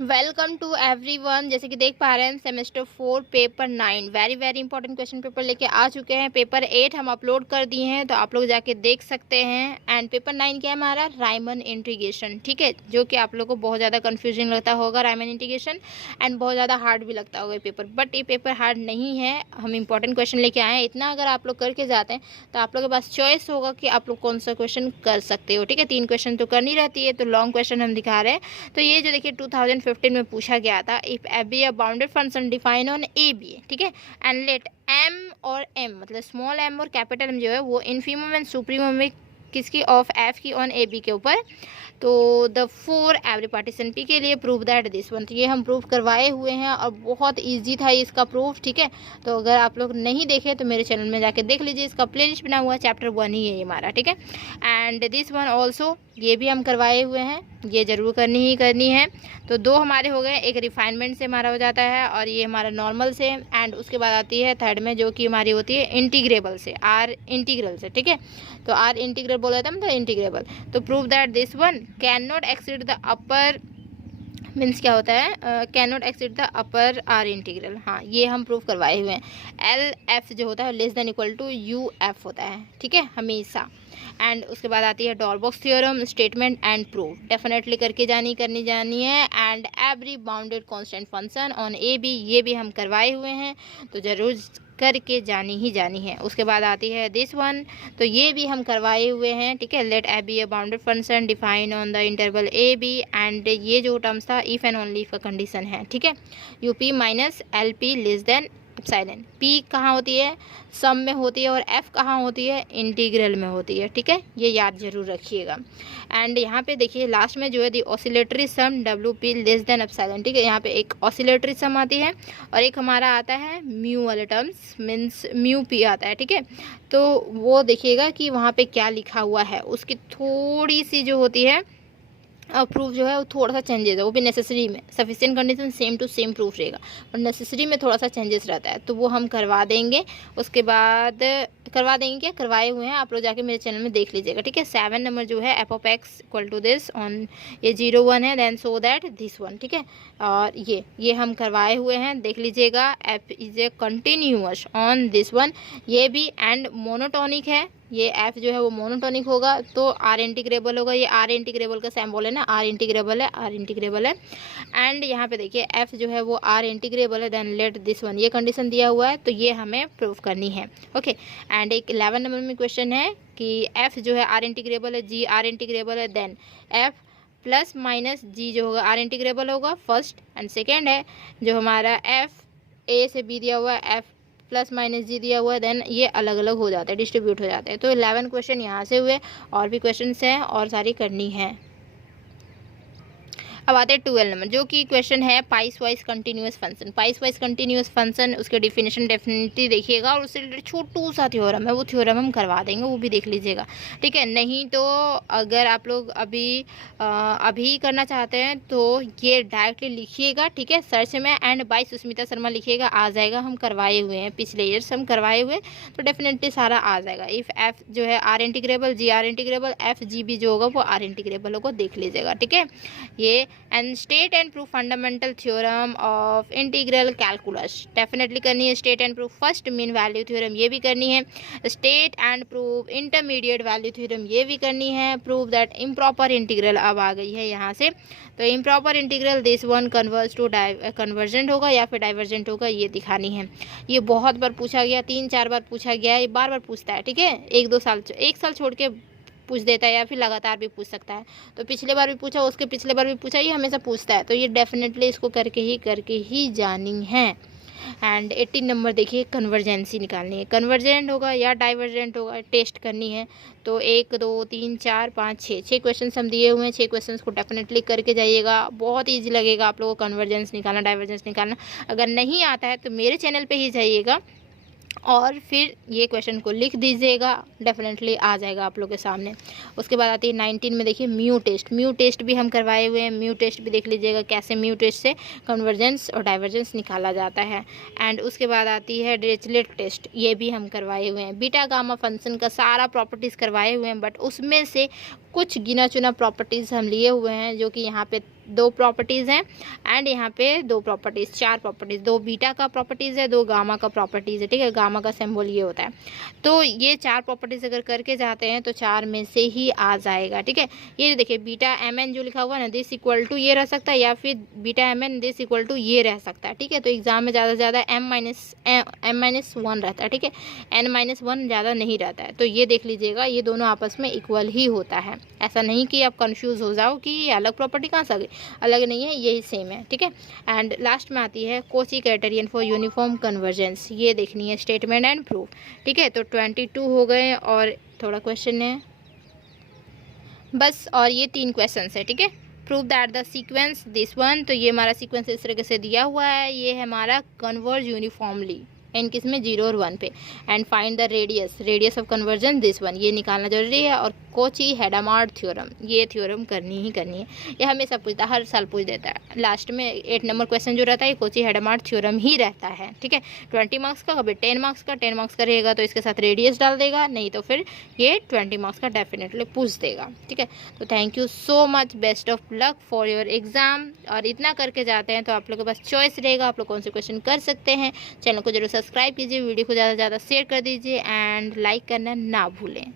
Welcome to everyone. जैसे कि देख पा रहे हैं semester 4 paper 9 very very important question paper लेके आ चुके हैं। पेपर 8 हम अपलोड कर दिए हैं, तो आप लोग जाके देख सकते हैं। एंड पेपर 9 क्या है हमारा, रायमन इंटीग्रेशन, ठीक है, जो कि आप लोग को बहुत ज़्यादा कंफ्यूजन लगता होगा रायमन इंटीग्रेशन, एंड बहुत ज़्यादा हार्ड भी लगता होगा ये पेपर। बट ये पेपर हार्ड नहीं है, हम इंपॉर्टेंट क्वेश्चन लेके आए हैं। इतना अगर आप लोग करके जाते हैं तो आप लोग के पास चॉइस होगा कि आप लोग कौन सा क्वेश्चन कर सकते हो, ठीक है। 3 क्वेश्चन तो करनी रहती है, तो लॉन्ग क्वेश्चन हम दिखा रहे हैं। तो ये जो देखिए 2015 में पूछा गया था, if A B a bounded function define on A B, ठीक है, एंड लेट एम और एम मतलब स्मॉल एम और कैपिटल एम जो है वो इन्फीमम एंड सुप्रीमम में किसकी, ऑफ एफ की ऑन ए बी के ऊपर, तो the for every partition P के लिए प्रूव दैट दिस वन। तो ये हम प्रूव करवाए हुए हैं और बहुत इजी था इसका प्रूफ, ठीक है। तो अगर आप लोग नहीं देखे तो मेरे चैनल में जाके देख लीजिए, इसका प्लेलिस्ट बना हुआ है, चैप्टर 1 ही है ये हमारा, ठीक है। एंड दिस वन ऑल्सो, ये भी हम करवाए हुए हैं, ये ज़रूर करनी ही करनी है। तो 2 हमारे हो गए, एक रिफाइनमेंट से हमारा हो जाता है और ये हमारा नॉर्मल से। एंड उसके बाद आती है थर्ड में, जो कि हमारी होती है इंटीग्रेबल से, आर इंटीग्रल से, ठीक है। तो आर इंटीग्रल बोला था मतलब इंटीग्रेबल। तो prove that this one cannot exceed the upper, means क्या होता है, cannot exceed the upper R integral. हाँ, ये हम प्रूव करवाए हुए हैं। एल एफ जो होता है less than equal to U F होता है, ठीक है, हमेशा। एंड उसके बाद आती है Darboux theorem, statement and proof, definitely करके जानी है। And every bounded constant function on A b, ये भी हम करवाए हुए हैं, तो ज़रूर करके जानी है। उसके बाद आती है दिस वन, तो ये भी हम करवाए हुए हैं, ठीक है। Let A B a bounded function define on the interval A B, and ये जो टर्म्स था इफ़ एंड ओनली इफ का कंडीशन है, ठीक है। U P minus L P less than epsilon. P कहाँ होती है, सम में होती है, और एफ कहाँ होती है, इंटीग्रल में होती है, ठीक है, ये याद जरूर रखिएगा। एंड यहाँ पे देखिए लास्ट में जो है the oscillatory sum W P less than epsilon, ठीक है। यहाँ पे एक ऑसिलेटरी सम आती है और एक हमारा आता है म्यू वाले टर्म्स, मीन्स म्यू पी आता है, ठीक है। तो वो देखिएगा कि वहाँ पे क्या लिखा हुआ है, उसकी थोड़ी सी जो होती है प्रूफ जो है वो थोड़ा सा चेंजेस है, वो भी नेसेसरी में। Sufficient condition same to same proof रहेगा, पर नेसेसरी में थोड़ा सा चेंजेस रहता है, तो वो हम करवा देंगे। उसके बाद करवा देंगे, क्या करवाए हुए हैं, आप लोग जाके मेरे चैनल में देख लीजिएगा, ठीक है। 7 नंबर जो है F of X equal to this on, ये 0 1 है, then so that this one, ठीक है। और ये हम करवाए हुए हैं, देख लीजिएगा। F is a continuous on this one, ये भी, एंड मोनोटोनिक है, ये एफ जो है वो मोनोटोनिक होगा, तो आर इंटीग्रेबल होगा। ये आर इंटीग्रेबल का सिंबल है ना, आर इंटीग्रेबल है, आर इंटीग्रेबल है। एंड यहाँ पे देखिए एफ जो है वो आर इंटीग्रेबल है, देन लेट दिस वन, ये कंडीशन दिया हुआ है, तो ये हमें प्रूव करनी है, ओके। एंड एक 11 नंबर में क्वेश्चन है कि एफ जो है आर इंटीग्रेबल है, जी आर इंटीग्रेबल है, देन एफ प्लस माइनस जी जो होगा आर इंटीग्रेबल होगा, फर्स्ट। एंड सेकेंड है जो हमारा एफ ए से बी दिया हुआ है, एफ प्लस माइनस जी दिया हुआ है, देन ये अलग अलग हो जाता है, डिस्ट्रीब्यूट हो जाते हैं। तो 11 क्वेश्चन यहाँ से हुए, और भी क्वेश्चन हैं और सारी करनी है। अब आते हैं 12 नंबर, जो कि क्वेश्चन है price wise continuous function. Price wise continuous function, उसके डिफिनेशन डेफिनेटली देखिएगा, और उससे रिलेटेड छोटू सा थ्योरम है, वो थ्योरम हम करवा देंगे, वो भी देख लीजिएगा, ठीक है। नहीं तो अगर आप लोग अभी करना चाहते हैं तो ये डायरेक्टली लिखिएगा, ठीक है, सर्च में, एंड बाय सुष्मिता शर्मा लिखिएगा, आ जाएगा। हम करवाए हुए हैं, पिछले ईयर्स हम करवाए हुए, तो डेफिनेटली सारा आ जाएगा। इफ़ एफ जो है R integrable, g R integrable, f g b जो होगा वो आर इंटीग्रेबल होगा, देख लीजिएगा, ठीक है। ये and state and proof fundamental theorem of integral calculus, definitely करनी है। State and proof first mean value theorem, ये भी करनी है। State and proof intermediate value theorem, ये भी करनी है। प्रूव दैट इम्प्रॉपर इंटीग्रल, अब आ गई है यहाँ से, तो improper integral this one converge to convergent होगा या फिर डाइवर्जेंट होगा, ये दिखानी है। ये बहुत बार पूछा गया, 3-4 बार पूछा गया, ये बार बार पूछता है, ठीक है। 1-2 साल, 1 साल छोड़ के पूछ देता है, या फिर लगातार भी पूछ सकता है। तो पिछले बार भी पूछा, उसके पिछले बार भी पूछा, ये हमेशा पूछता है, तो ये डेफिनेटली इसको करके ही जानी है। एंड 18 नंबर देखिए, कन्वर्जेंसी निकालनी है, कन्वर्जेंट होगा या डाइवर्जेंट होगा, टेस्ट करनी है। तो 1 2 3 4 5 6 क्वेश्चन हम दिए हुए हैं, 6 क्वेश्चन को डेफिनेटली करके जाइएगा, बहुत ईजी लगेगा आप लोगों को कन्वर्जेंस निकालना, डाइवर्जेंस निकालना। अगर नहीं आता है तो मेरे चैनल पर ही जाइएगा और फिर ये क्वेश्चन को लिख दीजिएगा, डेफिनेटली आ जाएगा आप लोग के सामने। उसके बाद आती है 19 में देखिए म्यू टेस्ट। म्यू टेस्ट भी हम करवाए हुए हैं, म्यू टेस्ट भी देख लीजिएगा कैसे म्यू टेस्ट से कन्वर्जेंस और डाइवर्जेंस निकाला जाता है। एंड उसके बाद आती है डिरिचलेट टेस्ट, ये भी हम करवाए हुए हैं। बीटा गामा फंक्शन का सारा प्रॉपर्टीज़ करवाए हुए हैं, बट उसमें से कुछ गिना चुना प्रॉपर्टीज़ हम लिए हुए हैं, जो कि यहाँ पे दो प्रॉपर्टीज़ हैं, एंड यहाँ पे दो प्रॉपर्टीज़, चार प्रॉपर्टीज़, दो बीटा का प्रॉपर्टीज़ है, दो गामा का प्रॉपर्टीज़ है, ठीक है। गामा का सिंबल ये होता है। तो ये चार प्रॉपर्टीज़ अगर करके जाते हैं तो चार में से ही आ जाएगा, ठीक है। ये देखिए बीटा एम एन जो लिखा हुआ है ना, दिस इक्वल टू ये रह सकता है, या फिर beta M N this equal to ये रह सकता है, ठीक है। तो एग्जाम में ज़्यादा से ज़्यादा एम माइनस वन रहता है, ठीक है। n-1 ज़्यादा नहीं रहता है। तो ये देख लीजिएगा, ये दोनों आपस में इक्वल ही होता है। ऐसा नहीं कि आप कंफ्यूज हो जाओ कि ये अलग प्रॉपर्टी कहाँ से आ गई, अलग नहीं है, यही सेम है, ठीक है। एंड लास्ट में आती है Kochi criterion for uniform convergence, ये देखनी है स्टेटमेंट एंड प्रूफ, ठीक है। तो 22 हो गए और थोड़ा क्वेश्चन है बस, और ये 3 क्वेश्चन है, ठीक है। Prove that the sequence this one, तो ये हमारा सीक्वेंस इस तरीके से दिया हुआ है, ये है हमारा कन्वर्ज यूनिफॉर्मली इन किस में 0 और 1 पे। And find the radius of conversion this one, ये निकालना जरूरी है। और कोची हेडामार्ड थ्योरम, ये थ्योरम करनी ही करनी है, ये हमेशा पूछता है, हर साल पूछ देता है। लास्ट में 8 नंबर क्वेश्चन जो रहता है ये कोची हेडामार्ड थ्योरम ही रहता है, ठीक है। 20 मार्क्स का, कभी 10 मार्क्स का, 10 मार्क्स का रहेगा तो इसके साथ रेडियस डाल देगा, नहीं तो फिर ये 20 मार्क्स का डेफिनेटली पूछ देगा, ठीक है। तो thank you so much, best of luck for your exam. और इतना करके जाते हैं तो आप लोगों के पास चॉइस रहेगा, आप लोग कौन से क्वेश्चन कर सकते हैं। चैनल को जरूर सब्सक्राइब कीजिए, वीडियो को ज़्यादा से ज़्यादा शेयर कर दीजिए एंड लाइक करना ना भूलें।